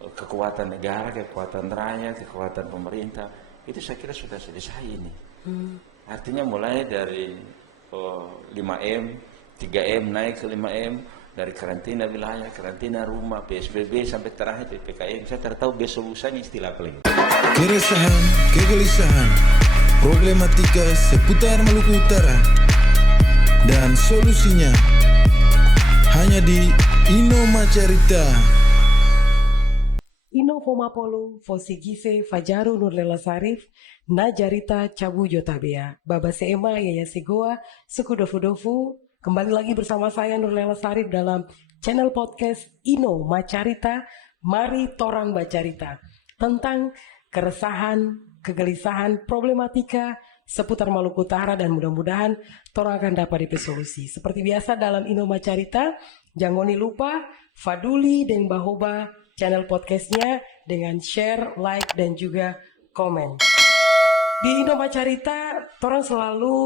kekuatan negara, kekuatan rakyat, kekuatan pemerintah, itu saya kira sudah selesai ini. Artinya mulai dari 5M, 3M naik ke 5M, dari karantina wilayah, karantina rumah, PSBB sampai terakhir PPKM. Saya tidak tahu besok lusanya istilah apa lagi. Keresahan, kegelisahan, problematika seputar Maluku Utara dan solusinya hanya di Inoma Carita. Ino Fomapolo, Fosigise, Fajaru Nurlela Sarif, Najarita Cabu Jotabea, Baba Seema, Yaya Segoa, Suku Dofu-Dofu. Kembali lagi bersama saya Nurlela Sarif dalam channel podcast Ino Macarita, Mari Torang Bacarita. Tentang keresahan, kegelisahan, problematika seputar Maluku Utara dan mudah-mudahan torang akan dapat solusi. Seperti biasa dalam Ino Macarita, jangan lupa Faduli dan Bahoba channel podcastnya dengan share, like, dan juga komen. Di Inoma Carita, orang selalu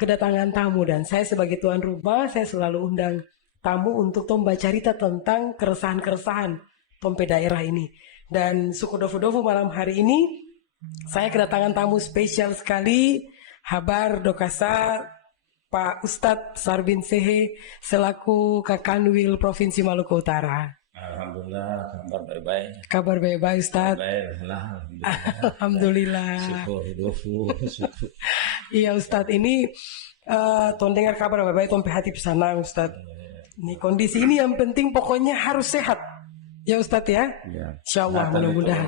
kedatangan tamu dan saya sebagai tuan rumah, saya selalu undang tamu untuk membaca cerita tentang keresahan-keresahan tompe daerah ini. Dan suku Dofu-Dofu malam hari ini, saya kedatangan tamu spesial sekali, Habar Dokasa, Pak Ustadz Sarbin Sehe, selaku Kakanwil Provinsi Maluku Utara. Alhamdulillah, kabar baik-baik. Kabar baik-baik Ustaz. Alhamdulillah. Syukur Dofu. Iya Ustaz, ini ton dengar kabar baik-baik, ton hati pesanang Ustaz. Ini kondisi ini yang penting pokoknya harus sehat. Ya Ustaz ya. Insyaallah mudah-mudahan.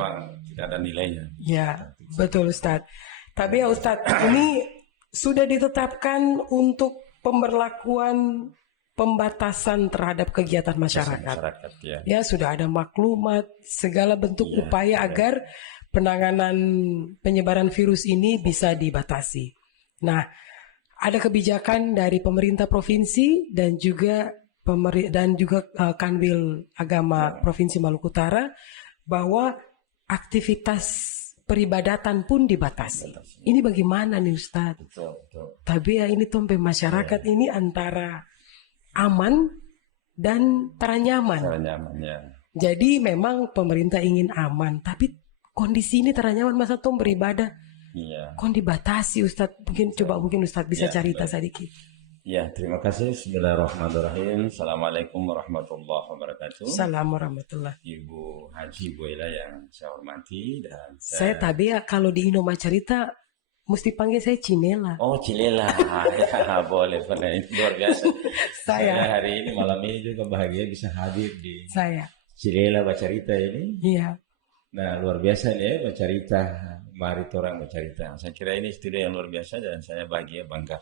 Tidak ada nilainya. Ya, betul Ustaz. Tapi ya Ustaz, ini sudah ditetapkan untuk pemberlakuan pembatasan terhadap kegiatan masyarakat. Ya, sudah ada maklumat, segala bentuk upaya agar penanganan penyebaran virus ini bisa dibatasi. Nah, ada kebijakan dari pemerintah provinsi dan juga Kanwil Agama Provinsi Maluku Utara bahwa aktivitas peribadatan pun dibatasi. Ini bagaimana nih Ustaz? Tapi ya ini tompe masyarakat ini antara aman dan teranyaman. Jadi memang pemerintah ingin aman, tapi kondisi ini teranyaman masa tom beribadah. Kon dibatasi Ustaz. Mungkin Ustaz bisa cerita sedikit. Ya, terima kasih. Bismillahirrahmanirrahim. Assalamualaikum warahmatullahi wabarakatuh. Assalamualaikum warahmatullahi. Ibu Haji Boyla yang saya hormati dan saya tadi ya kalau di Inoma Carita mesti panggil saya Cinela. Oh, Cinela. Ya, boleh. Luar biasa. Saya hari ini malam ini juga bahagia bisa hadir di saya Cinela Bacarita ini. Iya. Nah, luar biasa nih Bacarita. Mari torang Bacarita. Saya kira ini studio yang luar biasa dan saya bahagia, bangga.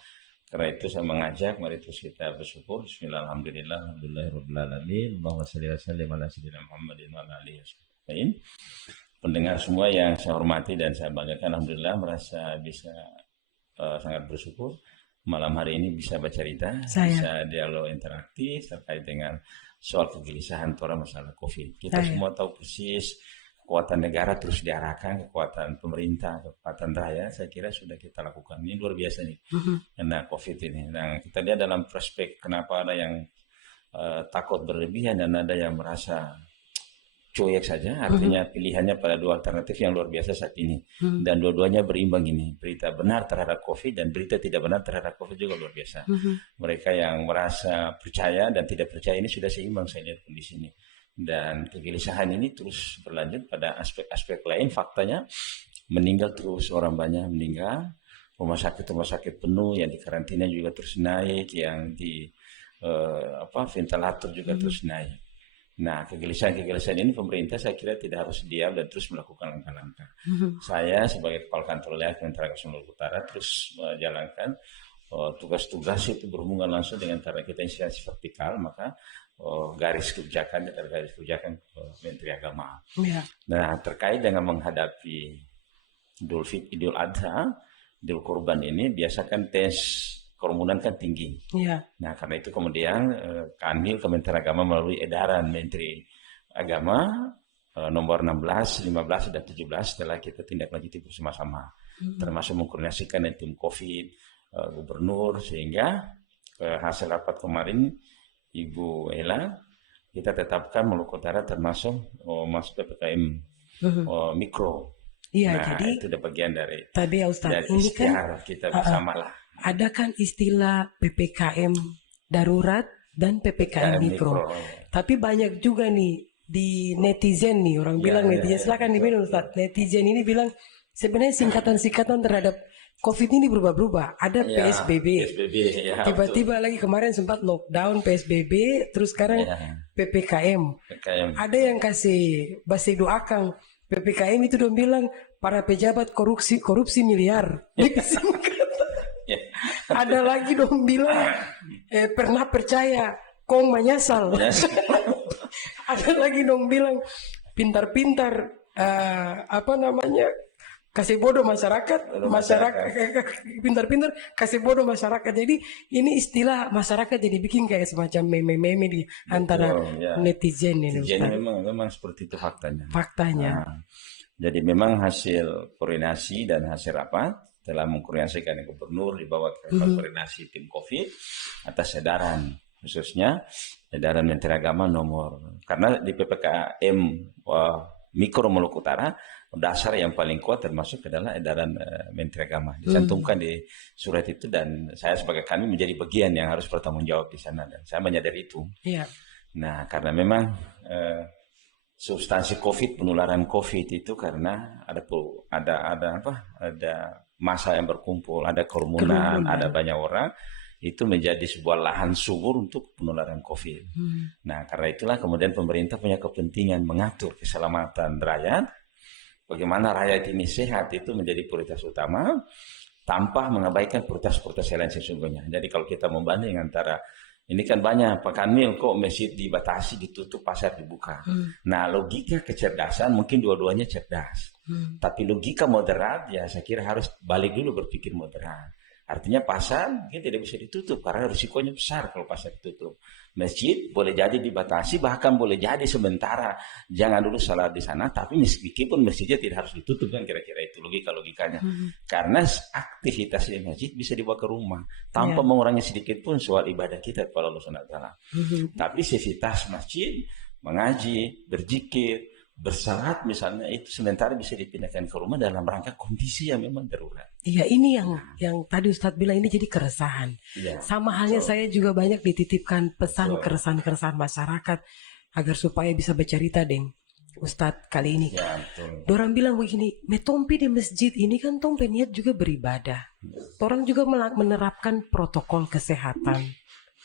Karena itu saya mengajak, mari terus kita bersyukur. Bismillahirrahmanirrahim. Alhamdulillahirabbil alamin. Allahumma shalli wa sallim ala sayyidina Muhammadin wa ala alihi wasallam. Pendengar semua yang saya hormati dan saya banggakan, alhamdulillah merasa bisa sangat bersyukur malam hari ini bisa bercerita, bisa dialog interaktif terkait dengan soal kegelisahan orang masalah COVID. Kita semua tahu persis kekuatan negara terus diarahkan, kekuatan pemerintah, kekuatan rakyat, saya kira sudah kita lakukan. Ini luar biasa nih, karena COVID ini. Nah, kita lihat dalam perspektif kenapa ada yang takut berlebihan dan ada yang merasa cuek saja, artinya pilihannya pada dua alternatif yang luar biasa saat ini. Dan dua-duanya berimbang ini, berita benar terhadap COVID dan berita tidak benar terhadap COVID juga luar biasa. Mereka yang merasa percaya dan tidak percaya ini sudah seimbang saya lihat kondisi ini. Dan kegelisahan ini terus berlanjut pada aspek-aspek lain, faktanya meninggal terus, orang banyak meninggal, rumah sakit penuh, yang di karantina juga terus naik, yang di ventilator juga terus naik. Nah, kegelisahan ini pemerintah saya kira tidak harus diam dan terus melakukan langkah-langkah. Saya sebagai Kepala Kantor Wilayah Kementerian Agama Maluku Utara terus menjalankan tugas-tugas itu berhubungan langsung dengan karena kita instansi vertikal, maka garis kebijakan Menteri Agama. Nah, terkait dengan menghadapi Idul Adha, Idul Kurban ini biasakan tes kerumunan kan tinggi. Nah, karena itu kemudian kami Kementerian Agama melalui edaran Menteri Agama nomor 16, 15 dan 17 setelah kita tindak lanjuti bersama-sama, termasuk mengkoordinasikan dengan tim COVID, gubernur, sehingga hasil rapat kemarin Ibu Ela kita tetapkan Maluku Utara termasuk masuk PPKM mikro. Iya, Nah, jadi itu udah bagian dari tadi ya Ustadz, ini kan ikhtiar kita bersama lah. ada kan istilah PPKM darurat dan PPKM mikro. Tapi banyak juga nih di netizen nih, orang bilang netizen, silakan diminum Ustadz. Netizen ini bilang sebenarnya singkatan-singkatan terhadap COVID ini berubah-berubah. Ada PSBB, ya, tiba-tiba lagi kemarin sempat lockdown PSBB, terus sekarang PPKM. Ada yang kasih basi doakan PPKM itu dong bilang para pejabat korupsi miliar. Ada lagi dong bilang pernah percaya kong menyasal. Ada lagi dong bilang pintar-pintar kasih bodoh masyarakat pintar-pintar kasih bodoh masyarakat. Jadi ini istilah masyarakat jadi bikin kayak semacam meme-meme di antara netizen ini. Netizen memang seperti itu faktanya. Nah, jadi memang hasil koordinasi dan hasil rapat telah mengkoordinasikan gubernur di bawah koordinasi tim COVID atas edaran, khususnya edaran Menteri Agama karena di PPKM Mikro Maluku Utara dasar yang paling kuat termasuk adalah edaran Menteri Agama dicantumkan di surat itu, dan saya sebagai kami menjadi bagian yang harus bertanggung jawab di sana, dan saya menyadari itu. Nah, karena memang substansi COVID, penularan COVID itu karena ada massa yang berkumpul, ada kerumunan, ada banyak orang, itu menjadi sebuah lahan subur untuk penularan COVID. Nah, karena itulah kemudian pemerintah punya kepentingan mengatur keselamatan rakyat, bagaimana rakyat ini sehat itu menjadi prioritas utama, tanpa mengabaikan prioritas-prioritas lain sesungguhnya. Jadi kalau kita membanding antara ini kan banyak Pekan Mil kok masjid dibatasi, ditutup, pasar dibuka. Nah, logika kecerdasan mungkin dua-duanya cerdas. Tapi logika moderat ya saya kira harus balik dulu berpikir moderat. Artinya pasar mungkin tidak bisa ditutup karena risikonya besar kalau pasar ditutup. Masjid boleh jadi dibatasi, bahkan boleh jadi sementara jangan dulu salat di sana, tapi meskipun masjidnya tidak harus ditutup, kan kira-kira itu logikanya. Karena aktivitas di masjid bisa dibawa ke rumah tanpa mengurangi sedikit pun soal ibadah kita kepada Allah SWT. Tapi aktivitas masjid, mengaji, berzikir, bersalat misalnya, itu sementara bisa dipindahkan ke rumah dalam rangka kondisi yang memang darurat. Iya, ini yang tadi Ustadz bilang, ini jadi keresahan. Sama halnya saya juga banyak dititipkan pesan keresahan-keresahan masyarakat agar supaya bisa bercerita deng Ustadz kali ini. Dorang bilang begini, metompi di masjid ini kan tong niat juga beribadah. Orang juga menerapkan protokol kesehatan.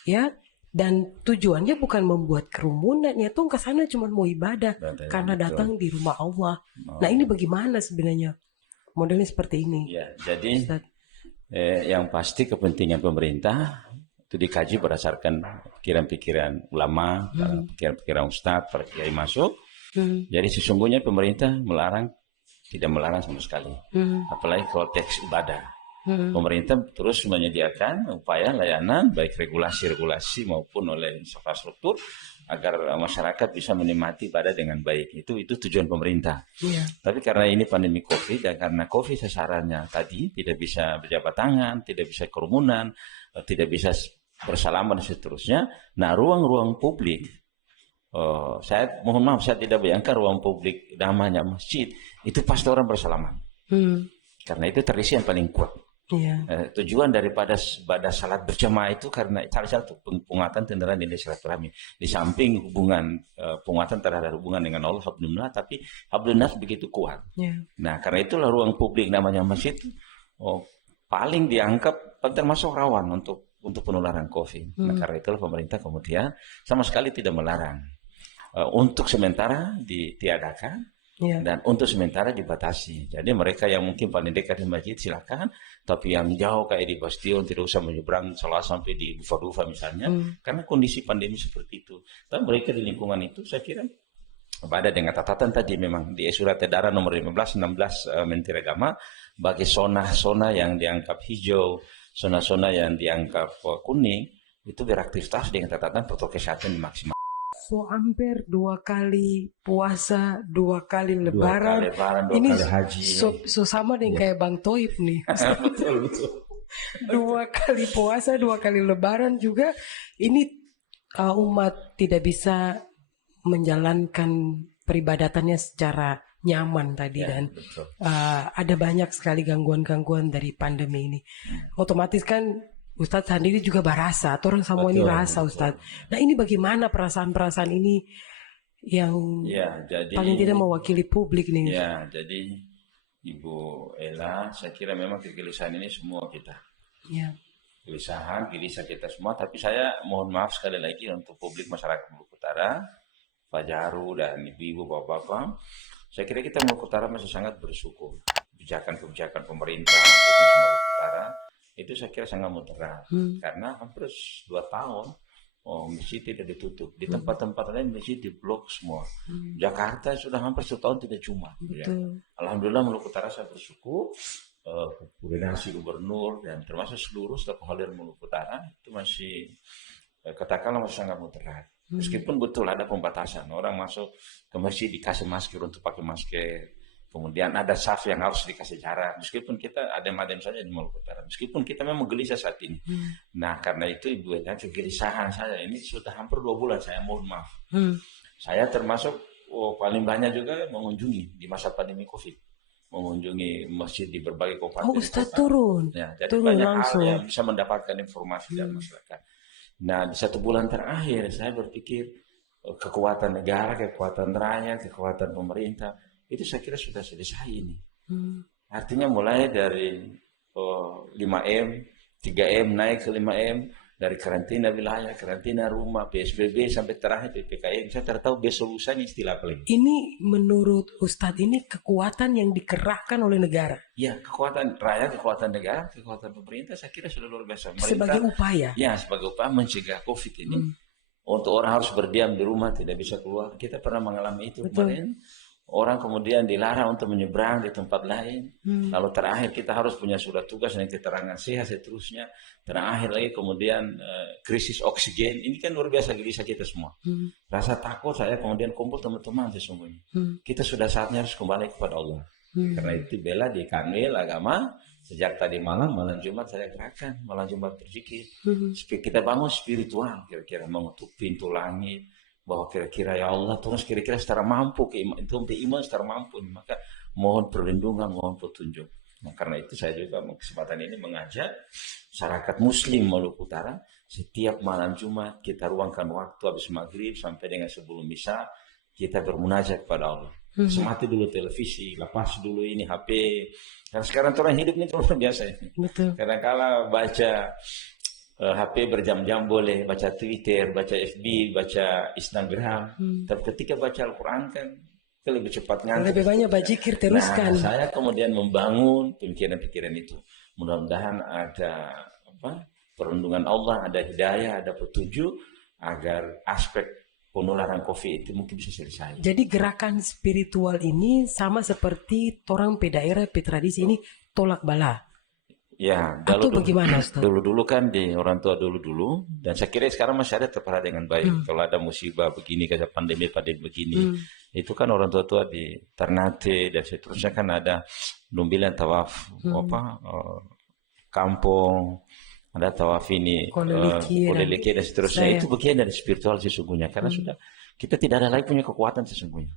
Ya, dan tujuannya bukan membuat kerumunan, ya tong ke sana cuma mau ibadah karena datang di rumah Allah. Nah, ini bagaimana sebenarnya modelnya seperti ini? Ya, jadi yang pasti kepentingan pemerintah itu dikaji berdasarkan pikiran-pikiran ulama, pikiran-pikiran ustadz, para kiai masuk. Jadi sesungguhnya pemerintah tidak melarang sama sekali, apalagi konteks ibadah. Pemerintah terus menyediakan upaya layanan baik regulasi maupun oleh infrastruktur agar masyarakat bisa menikmati ibadah dengan baik. Itu tujuan pemerintah. Tapi karena ini pandemi COVID dan karena COVID sasarannya tadi tidak bisa berjabat tangan, tidak bisa kerumunan, tidak bisa bersalaman dan seterusnya. Nah, ruang-ruang publik, saya mohon maaf, saya tidak bayangkan ruang publik namanya masjid itu pasti orang bersalaman. Karena itu tradisi yang paling kuat. Tujuan daripada salat berjamaah itu karena salah satu penguatan tenderan nilai silaturahmi. Di samping penguatan terhadap hubungan dengan Allah, Alhamdulillah, tapi Alhamdulillah begitu kuat. Nah, karena itulah ruang publik namanya masjid paling dianggap termasuk rawan untuk penularan COVID. Nah, karena itulah pemerintah kemudian sama sekali tidak melarang. Untuk sementara ditiadakan. Dan untuk sementara dibatasi. Jadi mereka yang mungkin paling dekat di masjid silakan, tapi yang jauh kayak di Bastion tidak usah menyeberang salat sampai di Dufa misalnya, karena kondisi pandemi seperti itu. Dan mereka di lingkungan itu saya kira pada dengan catatan tadi memang di surat edaran nomor 15/16 Menteri Agama bagi zona-zona yang dianggap hijau, zona-zona yang dianggap kuning itu beraktivitas dengan catatan protokol kesehatan maksimal. Hampir 2 kali puasa, 2 kali lebaran. 2 ini kali haji. Sama dengan kayak Bang Toib nih. Betul. 2 kali puasa, 2 kali lebaran juga. Ini umat tidak bisa menjalankan peribadatannya secara nyaman tadi Ya, dan betul. ada banyak sekali gangguan-gangguan dari pandemi ini. Otomatis kan Ustadz sendiri juga berasa, atau orang semua ini Betul, rasa betul. Ustadz. Nah ini bagaimana perasaan-perasaan ini yang Ya, jadi paling tidak mewakili publik nih? ya, jadi Ibu Ella, saya kira memang kegelisahan ini semua kita. Ya. Gelisah kita semua, tapi saya mohon maaf sekali lagi untuk publik masyarakat Maluku Utara, Pak Jaru dan ibu-ibu, bapak-bapak. Saya kira kita Maluku Utara masih sangat bersyukur. Kebijakan-kebijakan pemerintah Provinsi Maluku Utara itu saya kira sangat moderat. Karena hampir 2 tahun masjid tidak ditutup. Di tempat-tempat lain masjid diblok semua. Jakarta sudah hampir 1 tahun tidak Jumat. Ya. Alhamdulillah Maluku Utara saya bersyukur. Koordinasi gubernur dan termasuk seluruh stakeholder Maluku Utara itu masih katakanlah masih sangat moderat. Meskipun betul ada pembatasan, orang masuk ke masjid dikasih masker untuk pakai masker, kemudian ada saf yang harus dikasih jarak. Meskipun kita adem-adem saja di Maluku Utara, meskipun kita memang gelisah saat ini. Nah karena itu Ibu Ella, kegelisahan saya ini sudah hampir 2 bulan, saya mohon maaf. Saya termasuk paling banyak juga mengunjungi di masa pandemi COVID. Mengunjungi masjid di berbagai kabupaten. Ustadz turun. Ya, jadi turun banyak langsung. hal yang bisa mendapatkan informasi dari masyarakat. Nah, di 1 bulan terakhir saya berpikir kekuatan negara, kekuatan rakyat, kekuatan pemerintah itu saya kira sudah selesai ini. Artinya mulai dari 5M, 3M naik ke 5M, dari karantina wilayah, karantina rumah, PSBB sampai terakhir PPKM. Saya tidak tahu besok lusanya istilah apa lagi. Ini menurut Ustadz ini kekuatan yang dikerahkan oleh negara. Ya, kekuatan rakyat, kekuatan negara, kekuatan pemerintah saya kira sudah luar biasa. Sebagai upaya. Ya, sebagai upaya mencegah COVID ini. Untuk orang harus berdiam di rumah, tidak bisa keluar. Kita pernah mengalami itu kemarin. Orang kemudian dilarang untuk menyeberang di tempat lain. Lalu terakhir kita harus punya surat tugas dan keterangan sehat seterusnya. Terakhir lagi kemudian krisis oksigen. Ini kan luar biasa gelisah kita semua. Rasa takut saya kemudian kumpul teman-teman sesungguhnya. Kita sudah saatnya harus kembali kepada Allah. Karena itu bela di kanwil agama. Sejak tadi malam Jumat saya gerakan. Malam Jumat berzikir. Kita bangun spiritual kira-kira. Mengutuk pintu langit. Bahwa kira-kira ya Allah terus kira-kira secara mampu iman secara mampu, maka mohon perlindungan, mohon petunjuk. Nah, karena itu saya juga kesempatan ini mengajak masyarakat Muslim Maluku Utara setiap malam Jumat kita ruangkan waktu habis maghrib sampai dengan sebelum misa kita bermunajat kepada Allah. Semati dulu televisi, lepas dulu ini HP. Karena sekarang orang hidup ini luar biasa. Betul. Kadang-kala baca HP berjam-jam boleh, baca Twitter, baca FB, baca Instagram. Tapi ketika baca Al-Quran kan lebih cepat ngantuk. Lebih banyak berzikir teruskan. Nah, saya kemudian membangun pemikiran-pemikiran itu. Mudah-mudahan ada perlindungan Allah, ada hidayah, ada petunjuk agar aspek penularan COVID itu mungkin bisa selesai. Jadi gerakan spiritual ini sama seperti orang daerah tradisi ini tolak bala. Ya, atau bagaimana, Ustaz? Dulu kan di orang tua dulu, dan saya kira sekarang masih ada terpelihara dengan baik. Kalau ada musibah begini, kayak pandemi begini, itu kan orang tua di Ternate dan seterusnya kan ada numbilan tawaf kampung, ada tawaf ini Koleliki dan seterusnya. Itu bagian dari spiritual sesungguhnya karena sudah kita tidak ada lagi punya kekuatan sesungguhnya.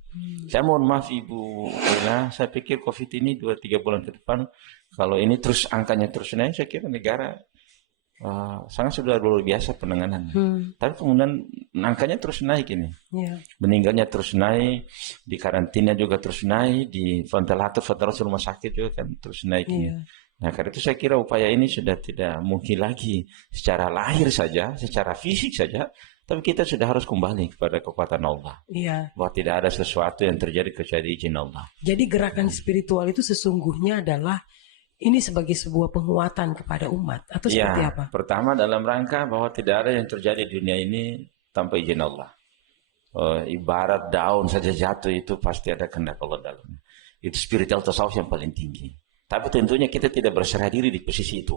Saya mohon maaf Ibu Ella, saya pikir COVID ini 2-3 bulan ke depan kalau ini terus angkanya terus naik, saya kira negara sangat sudah luar biasa penanganannya. Tapi kemudian angkanya terus naik ini. Meninggalnya terus naik, di karantina juga terus naik, di ventilator rumah sakit juga kan terus naik ini. Nah karena itu saya kira upaya ini sudah tidak mungkin lagi secara lahir saja, secara fisik saja, tapi kita sudah harus kembali kepada kekuatan Allah. Bahwa tidak ada sesuatu yang terjadi kecuali izin Allah. Jadi gerakan spiritual itu sesungguhnya adalah ini sebagai sebuah penguatan kepada umat atau seperti apa? Pertama dalam rangka bahwa tidak ada yang terjadi di dunia ini tanpa izin Allah. Ibarat daun saja jatuh itu pasti ada kehendak Allah dalamnya. Itu spiritual tasawuf yang paling tinggi. Tapi tentunya kita tidak berserah diri di posisi itu.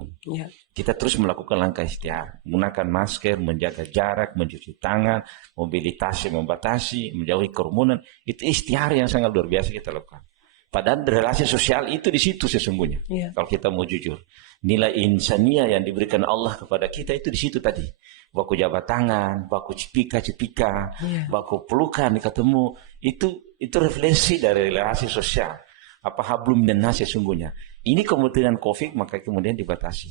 Kita terus melakukan langkah ikhtiar. Menggunakan masker, menjaga jarak, mencuci tangan, mobilitas membatasi, menjauhi kerumunan. Itu ikhtiar yang sangat luar biasa kita lakukan. Padahal relasi sosial itu di situ sesungguhnya. Iya. Kalau kita mau jujur, nilai insania yang diberikan Allah kepada kita itu di situ tadi. Baku jabat tangan, baku cipika, Iya. baku pelukan, ketemu, itu refleksi dari relasi sosial. Apa hablum minan nas sesungguhnya. Ini kemudian COVID maka kemudian dibatasi.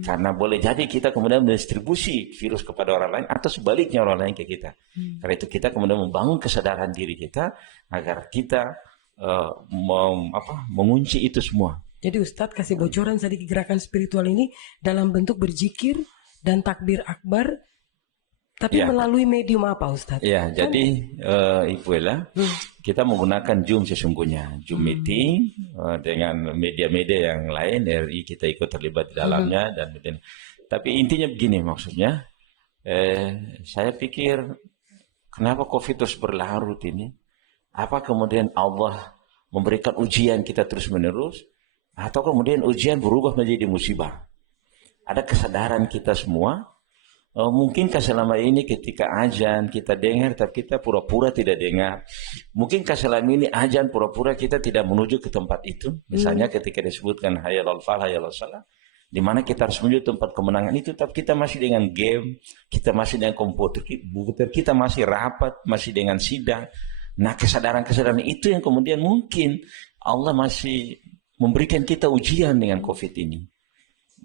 Karena boleh jadi kita kemudian mendistribusi virus kepada orang lain atau sebaliknya orang lain ke kita. Karena itu kita kemudian membangun kesadaran diri kita agar kita mengunci itu semua. Jadi Ustadz kasih bocoran sedikit gerakan spiritual ini dalam bentuk berzikir dan takbir akbar, tapi Ya. melalui medium apa Ustadz? Ya, jadi Ibu Ella, kita menggunakan Zoom sesungguhnya, Zoom meeting dengan media-media yang lain, RI kita ikut terlibat di dalamnya dan tapi intinya begini maksudnya, saya pikir kenapa COVID terus berlarut ini? Apa kemudian Allah memberikan ujian kita terus-menerus? Atau kemudian ujian berubah menjadi musibah? Ada kesadaran kita semua, mungkinkah selama ini ketika azan kita dengar tapi kita pura-pura tidak dengar? Mungkinkah selama ini azan pura-pura kita tidak menuju ke tempat itu? Misalnya ketika disebutkan hayya 'alal falah, hayya 'alas shalah, di mana kita harus menuju tempat kemenangan itu, tapi kita masih dengan game, kita masih dengan komputer kita masih rapat, masih dengan sidang. Nah, kesadaran-kesadaran itu yang kemudian mungkin Allah masih memberikan kita ujian dengan COVID ini.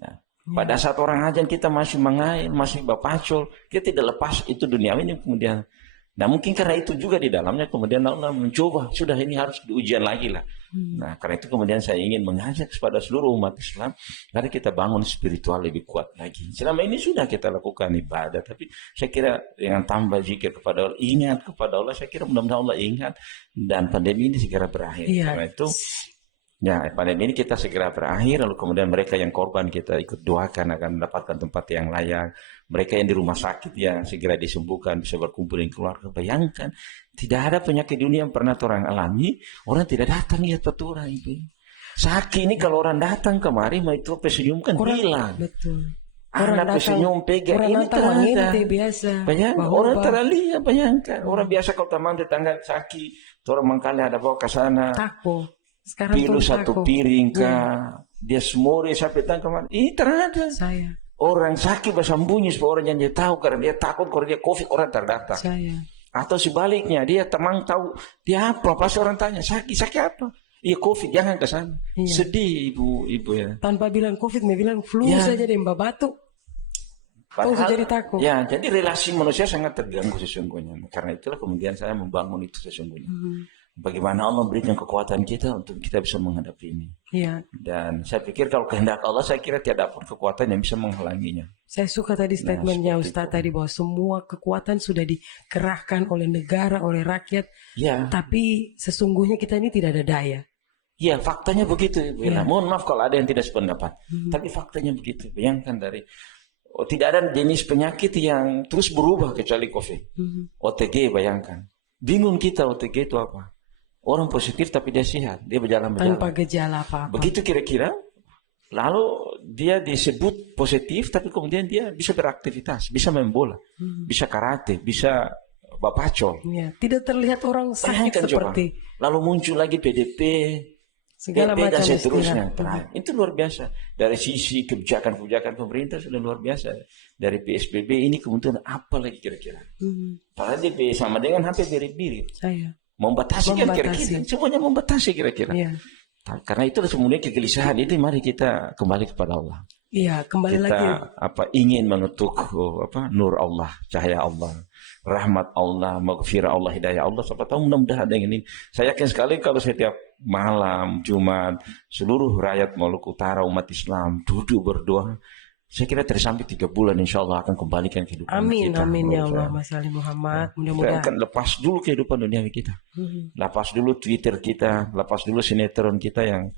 Nah, pada saat orang azan kita masih mengail, masih bapacol, kita tidak lepas itu duniawi ini kemudian. Nah, mungkin karena itu juga di dalamnya kemudian Allah mencoba, sudah ini harus diujian lagi lah. Nah, karena itu kemudian saya ingin mengajak kepada seluruh umat Islam, mari kita bangun spiritual lebih kuat lagi. Selama ini sudah kita lakukan ibadah, tapi saya kira dengan tambah zikir kepada Allah, ingat kepada Allah, saya kira mudah-mudahan Allah ingat dan pandemi ini segera berakhir. Iya. Karena itu, ya pandemi ini kita segera berakhir, lalu kemudian mereka yang korban kita ikut doakan akan mendapatkan tempat yang layak. Mereka yang di rumah sakit yang segera disembuhkan, bisa berkumpul dengan keluarga. Bayangkan, tidak ada penyakit dunia yang pernah orang alami, orang tidak datang lihat orang itu. Sakit ini kalau orang datang kemari, mau itu senyum kan hilang. Betul. Anak senyum pegang orang ini datang terada. mengintip biasa. Bayangkan, Bahwa orang terlihat, bayangkan. Orang biasa kalau teman tetangga sakit, orang mengkali ada bawa ke sana. Tako. Sekarang Pilu tuh satu tako. piring kah, dia semua sampai tangkaman. Ini terada. Saya. Orang sakit bersembunyi supaya orang yang dia tahu karena dia takut kalau dia COVID orang terdaftar. Saya. Atau sebaliknya dia teman tahu dia apa, pasti orang tanya sakit apa? Iya COVID, jangan ke sana. Iya. Sedih ibu ya. Tanpa bilang COVID, dia bilang flu Ya. saja deh mbak batuk. Padahal, jadi takut. Ya, jadi relasi manusia sangat terganggu sesungguhnya. Karena itulah kemudian saya membangun itu sesungguhnya. Bagaimana Allah memberikan kekuatan kita untuk kita bisa menghadapi ini. Iya. Dan saya pikir kalau kehendak Allah, saya kira tidak ada kekuatan yang bisa menghalanginya. Saya suka tadi statementnya Ustaz tadi bahwa semua kekuatan sudah dikerahkan oleh negara, oleh rakyat. Ya. Tapi sesungguhnya kita ini tidak ada daya. Ya, faktanya begitu. Ya. Mohon maaf kalau ada yang tidak sependapat. Tapi faktanya begitu. Bayangkan dari tidak ada jenis penyakit yang terus berubah kecuali COVID. OTG bayangkan. Bingung kita OTG itu apa? Orang positif tapi dia sehat, dia berjalan-berjalan. Tanpa gejala apa-apa. Begitu kira-kira. Lalu dia disebut positif tapi kemudian dia bisa beraktivitas, bisa main bola, bisa karate, bisa bapacol. Ya, tidak terlihat orang sakit Bayangkan seperti coba. Lalu muncul lagi PDP, segala PP dan macam seterusnya. istilah. Itu luar biasa. Dari sisi kebijakan-kebijakan pemerintah sudah luar biasa. Dari PSBB ini kemudian apa lagi kira-kira? Padahal dia sama dengan hampir mirip-mirip. Saya. Membatasi kan kira-kira. Semuanya membatasi kira-kira. Iya. Karena itu semuanya kegelisahan itu mari kita kembali kepada Allah. Iya, kembali Kita lagi. ingin mengetuk nur Allah, cahaya Allah, rahmat Allah, maghfirah Allah, hidayah Allah. Siapa tahu mudah-mudahan dengan ini. Saya yakin sekali kalau setiap malam Jumat seluruh rakyat Maluku Utara umat Islam duduk berdoa, saya kira tersampai 3 bulan insya Allah akan kembalikan kehidupan Amin, kita. amin ya menurut Allah, saya. Mas Ali Muhammad. Kita Mudah-mudahan. akan lepas dulu kehidupan duniawi kita. Lepas dulu Twitter kita, lepas dulu sinetron kita yang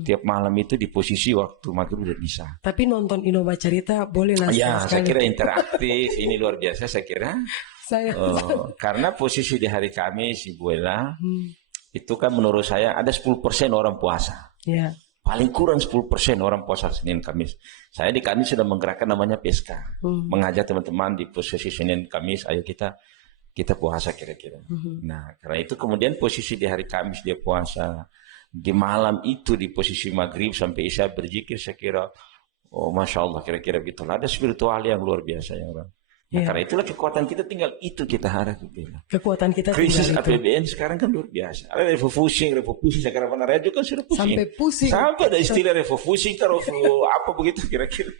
tiap malam itu di posisi waktu maghrib dan isya. Tapi nonton Innova Cerita boleh lah Ya, saya sekali. kira interaktif, ini luar biasa saya kira. Saya. Karena posisi di hari Kamis, Ibu Ella, itu kan menurut saya ada 10% orang puasa. Ya. Paling kurang 10% orang puasa Senin Kamis. Saya di Kamis sudah menggerakkan namanya PSK. Mengajak teman-teman di posisi Senin Kamis, ayo kita puasa kira-kira. Nah, karena itu kemudian posisi di hari Kamis dia puasa. di malam itu di posisi maghrib sampai isya berzikir, saya kira, oh masya Allah, kira-kira gitu. Ada spiritual yang luar biasa yang orang. Nah, Ya. karena itulah kekuatan kita tinggal itu kita harap. Kekuatan kita Krisis tinggal itu. APBN sekarang kan luar biasa. Ada refocusing sekarang mana radio kan sudah pusing. Sampai pusing. Sampai ada istilah refocusing terus apa begitu kira-kira.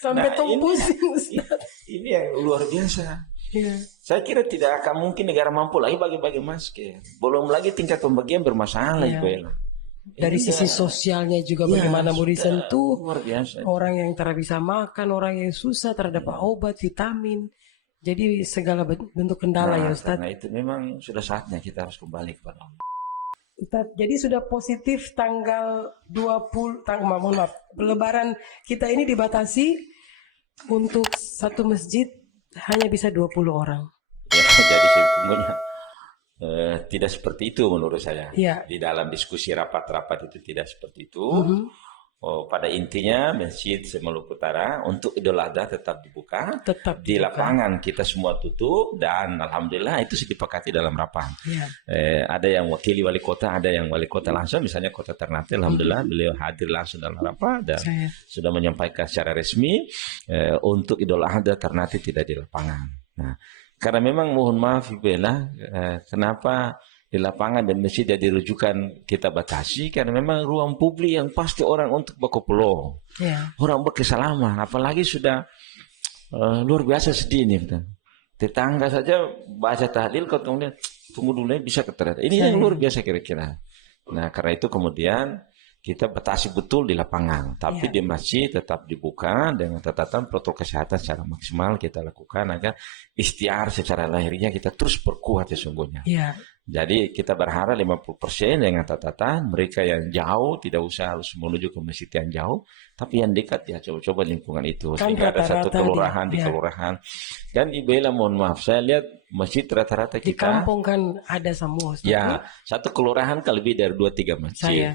Sampai tong ini- pusing, Ustaz. Ini yang luar biasa. Ya. Saya kira tidak akan mungkin negara mampu lagi bagi-bagi masker. Belum lagi tingkat pembagian bermasalah, Ya. Ibu Ella. Dari Ini sisi ya, sosialnya juga ya, bagaimana mau sudah disentuh. luar biasa. Orang yang tak bisa makan, orang yang susah terhadap obat, vitamin. Jadi segala bentuk kendala ya Ustaz. Karena itu memang sudah saatnya kita harus kembali kepada Allah. Ustaz, jadi sudah positif tanggal 20, mohon maaf, Lebaran kita ini dibatasi untuk satu masjid hanya bisa 20 orang. Ya, jadi sesungguhnya tidak seperti itu menurut saya. Iya. Di dalam diskusi rapat-rapat itu tidak seperti itu. Mhm. Pada intinya masjid Maluku Utara untuk Idul Adha tetap dibuka. Tetap Di dibuka. lapangan kita semua tutup dan alhamdulillah itu disepakati dalam rapat. Ya. Ada yang wakili wali kota, ada yang wali kota langsung, misalnya kota Ternate, alhamdulillah beliau hadir langsung dalam rapat dan Saya. sudah menyampaikan secara resmi untuk Idul Adha Ternate tidak di lapangan. Nah, karena memang mohon maaf Ibu Ella, kenapa di lapangan dan masjid jadi rujukan kita batasi, karena memang ruang publik yang pasti orang untuk berkumpul, Ya. orang berkesalaman, apalagi sudah luar biasa sedih ini. Betul. Tetangga saja baca tahlil, kalau kemudian tunggu dulu bisa keternyata. Ini yang luar biasa kira-kira. Nah, karena itu kemudian kita batasi betul di lapangan, tapi di masjid tetap dibuka dengan catatan protokol kesehatan secara maksimal kita lakukan agar ikhtiar secara lahiriah kita terus perkuat sesungguhnya. Ya. Jadi kita berharap 50% dengan catatan mereka yang jauh tidak usah harus menuju ke masjid yang jauh, tapi yang dekat ya coba-coba lingkungan itu. Kan Sehingga ada satu rata-rata kelurahan di ya. kelurahan. Dan Ibu Ella mohon maaf, saya lihat masjid rata-rata Di kita. kampung kan ada semua Ustaz. Ya, satu kelurahan kan lebih dari 2-3 masjid. Saya.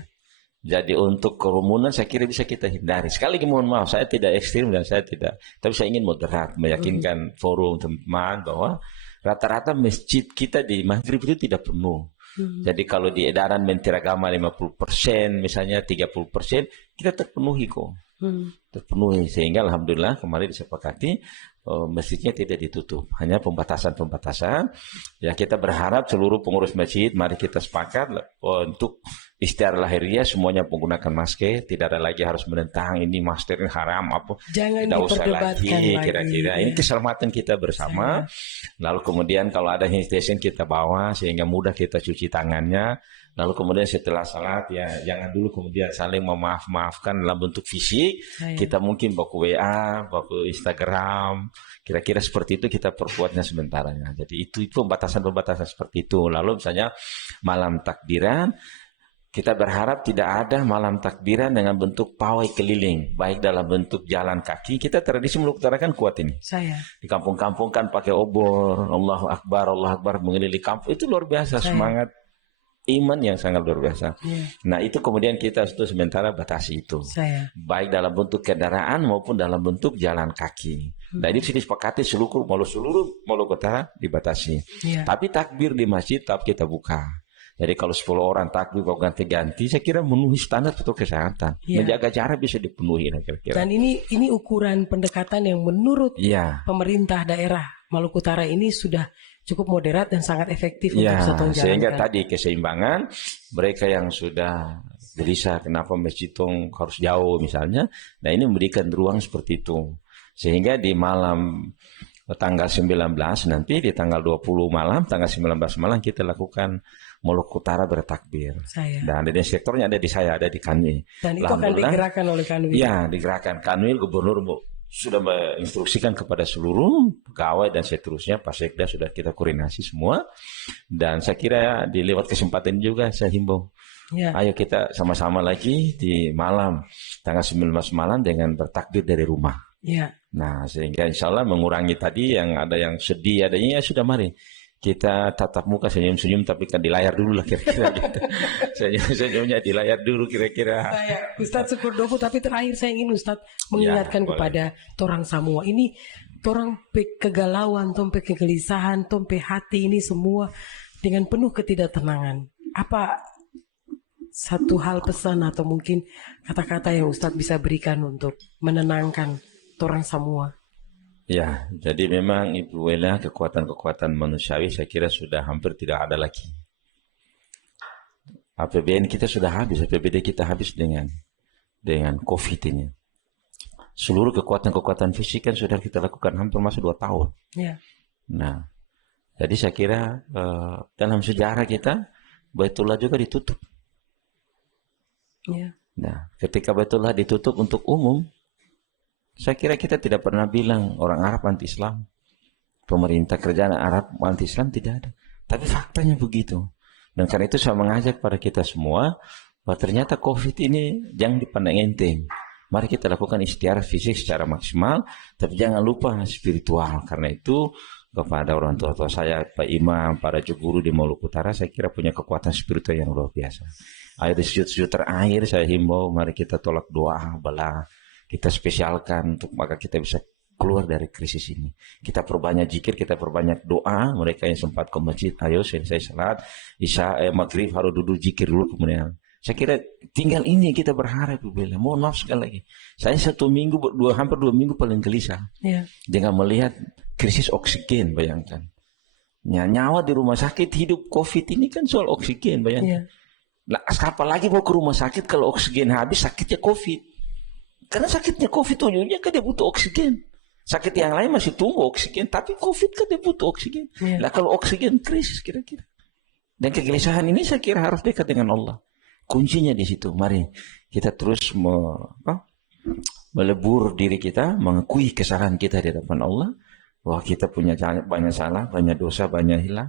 Jadi untuk kerumunan saya kira bisa kita hindari. Sekali lagi mohon maaf, saya tidak ekstrim dan saya tidak, tapi saya ingin moderat, meyakinkan forum teman-teman bahwa rata-rata masjid kita di maghrib itu tidak penuh. Jadi kalau di edaran Menteri Agama 50%, misalnya 30%, kita terpenuhi kok. Terpenuhi sehingga alhamdulillah kemarin disepakati masjidnya tidak ditutup, hanya pembatasan-pembatasan. Ya kita berharap seluruh pengurus masjid mari kita sepakat untuk ikhtiar lahiriah semuanya menggunakan masker, tidak ada lagi harus menentang ini masker ini haram apa. Jangan Tidak usah diperdebatkan lagi lagi. kira-kira. Ini keselamatan kita bersama. Lalu kemudian kalau ada hand station kita bawa sehingga mudah kita cuci tangannya. Lalu kemudian setelah salat ya jangan dulu kemudian saling memaaf-maafkan dalam bentuk fisik. Saya. Kita mungkin baku WA, baku Instagram. Kira-kira seperti itu kita perkuatnya sementaranya. Jadi itu pembatasan-pembatasan seperti itu. Lalu misalnya malam takbiran, kita berharap tidak ada malam takbiran dengan bentuk pawai keliling, baik dalam bentuk jalan kaki. Kita tradisi Maluku Utara kan kuat ini. Saya. Di kampung-kampung kan pakai obor, Allahu Akbar mengelilingi kampung. Itu luar biasa semangat iman yang sangat luar biasa. Ya. Nah itu kemudian kita untuk sementara batasi itu. Saya. Baik dalam bentuk kendaraan maupun dalam bentuk jalan kaki. Nah ini sudah disepakati seluruh Maluku Utara dibatasi. Ya. Tapi takbir di masjid tetap kita buka. Jadi kalau 10 orang takbir kok ganti-ganti, saya kira memenuhi standar protokol kesehatan. Ya. Menjaga jarak bisa dipenuhi kira-kira. Dan ini ukuran pendekatan yang menurut Iya. pemerintah daerah Maluku Utara ini sudah cukup moderat dan sangat efektif Ya, untuk satu sehingga jalankan. tadi keseimbangan mereka yang sudah gelisah kenapa masjid harus jauh misalnya. Nah ini memberikan ruang seperti itu. Sehingga di malam tanggal 19 nanti, di tanggal 20 malam, tanggal 19 malam kita lakukan Maluku Utara bertakbir. Saya. Dan di sektornya ada di saya, ada di Kanwil. Dan itu akan Alhamdulillah. digerakkan oleh Kanwil. Ya, digerakkan. Kanwil Gubernur sudah menginstruksikan kepada seluruh pegawai dan seterusnya, Pak Sekda sudah kita koordinasi semua. Dan saya kira di lewat kesempatan juga saya himbau, Ya. ayo kita sama-sama lagi di malam tanggal 19 malam dengan bertakbir dari rumah. Ya. Nah, sehingga insya Allah mengurangi tadi yang ada yang sedih, adanya ya sudah mari. Kita tatap muka senyum-senyum tapi kan di layar dulu lah kira-kira gitu. Senyum-senyumnya di layar dulu kira-kira. Saya Ustadz Sukurdofu, tapi terakhir saya ingin Ustadz mengingatkan boleh. kepada torang semua ini, torang pe kegalauan, tompe kegelisahan, tompe hati ini semua dengan penuh ketidaktenangan. Apa satu hal pesan atau mungkin kata-kata yang Ustadz bisa berikan untuk menenangkan orang semua. Ya, jadi memang Ibu Wela kekuatan-kekuatan manusiawi saya kira sudah hampir tidak ada lagi. APBN kita sudah habis, APBD kita habis dengan COVID ini. Seluruh kekuatan-kekuatan fisik kan sudah kita lakukan hampir masa 2 tahun. Ya. Nah, jadi saya kira dalam sejarah kita Baitullah juga ditutup. Ya. Nah, ketika Baitullah ditutup untuk umum, saya kira kita tidak pernah bilang orang Arab anti-Islam. Pemerintah kerajaan Arab anti-Islam tidak ada. Tapi faktanya begitu. Dan karena itu saya mengajak pada kita semua bahwa ternyata COVID ini jangan dipandang enteng. Mari kita lakukan ikhtiar fisik secara maksimal, tapi jangan lupa spiritual. Karena itu kepada orang tua saya, Pak Imam, para guru di Maluku Utara, saya kira punya kekuatan spiritual yang luar biasa. Ayo di sujud-sujud terakhir saya himbau, mari kita tolak doa, bala, kita spesialkan untuk maka kita bisa keluar dari krisis ini. Kita perbanyak zikir, kita perbanyak doa. Mereka yang sempat ke masjid, ayo selesai salat, isya, maghrib harus duduk zikir dulu kemudian. Saya kira tinggal ini kita berharap, Bu Bella. Mohon maaf sekali lagi. Saya hampir 2 minggu paling gelisah. Ya. Dengan melihat krisis oksigen, bayangkan. Nyawa di rumah sakit hidup COVID ini kan soal oksigen, bayangkan. Ya. Nah, apalagi mau ke rumah sakit kalau oksigen habis, sakitnya COVID. Karena sakitnya COVID ujungnya kan dia butuh oksigen. Sakit yang lain masih tunggu oksigen, tapi COVID kan dia butuh oksigen. Ya. Nah kalau oksigen krisis kira-kira. Dan kegelisahan ini saya kira harus dekat dengan Allah. Kuncinya di situ. Mari kita terus melebur diri kita, mengakui kesalahan kita di hadapan Allah, bahwa kita punya banyak salah, banyak dosa, banyak hilang.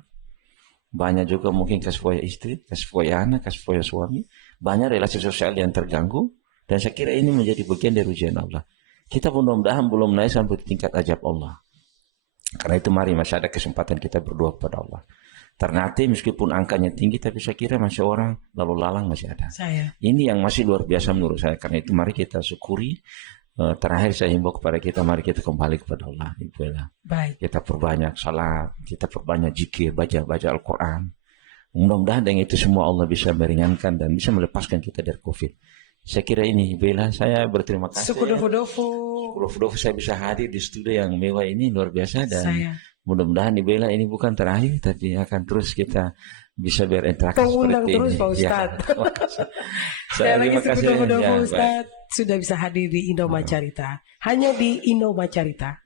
Banyak juga mungkin kasih istri, kasih anak, kasih suami. Banyak relasi sosial yang terganggu. Dan saya kira ini menjadi bagian dari ujian Allah. Kita mudah-mudahan belum naik sampai tingkat ajab Allah. Karena itu mari masih ada kesempatan kita berdoa kepada Allah. Ternate meskipun angkanya tinggi, tapi saya kira masih orang lalu lalang masih ada. Ini yang masih luar biasa menurut saya. Karena itu mari kita syukuri. Terakhir saya himbau kepada kita, mari kita kembali kepada Allah. Baik. Kita perbanyak salat, kita perbanyak zikir, baca Al-Quran. Mudah-mudahan dengan itu semua Allah bisa meringankan dan bisa melepaskan kita dari COVID. Saya kira ini, Bella, saya berterima kasih. Sukudofu saya bisa hadir di studio yang mewah ini luar biasa dan mudah-mudahan Bella ini bukan terakhir, tapi akan terus kita bisa berinteraksi seperti ini. Terus Pak Ustadz. Saya lagi Sukudofu Ustadz sudah bisa hadir di Indomacarita. Hanya di Indomacarita.